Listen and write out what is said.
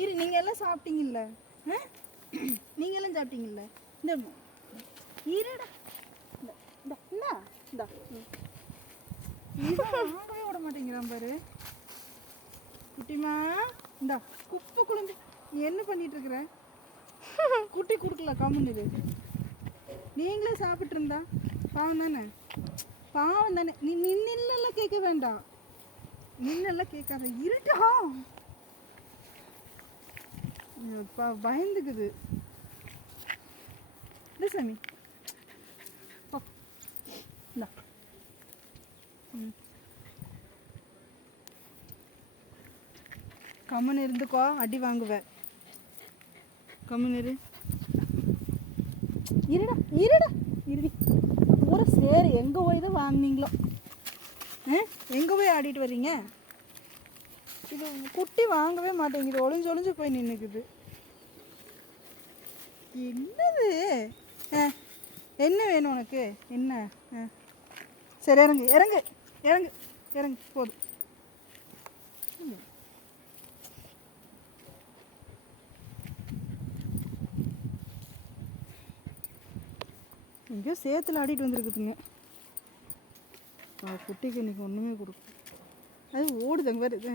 இரு, நீங்கள் எல்லாம் சாப்பிட்டீங்கல்ல? நீங்கள் எல்லாம் சாப்பிட்டீங்கல்ல? இந்த இருடா, இந்த வாங்கவே விட மாட்டேங்கிறான் பாரு குட்டிமா. இந்தா குப்பை குழம்பு. நீ என்ன பண்ணிட்டு இருக்கிற? குட்டி கொடுக்கல, கம்முன்னு. நீங்களே சாப்பிட்டு இருந்தா பாவம் தானே, பாவம் தானே. நீ நின்னெல்லாம் கேட்க வேண்டாம், நின்னெல்லாம் கேட்காத. இருட்டா பயந்துக்குது. இல்லை சாமி, இந்தா. கம்முன்னு இருந்துக்கோ, அடி வாங்குவேன். கம்முன்னு இரு. இருடா இருடா இருடி. பூரா சேரு எங்கே போய் தான் வாங்கினீங்களோ? எங்கே போய் ஆடிட்டு வர்றீங்க? இது குட்டி வாங்கவே மாட்டேங்குது, ஒளிஞ்சு ஒளிஞ்சு போய் நின்றுக்குது. என்னது? என்ன வேணும் உனக்கு? என்ன? சரி, இறங்கு இறங்கு இறங்கு இறங்கு, போதும். எங்கேயோ சேத்துல ஆடிட்டு வந்துருக்குதுங்க. குட்டிக்கு இன்னைக்கு ஒன்றுமே கொடுக்கும். அது ஓடுது அங்கே வருது.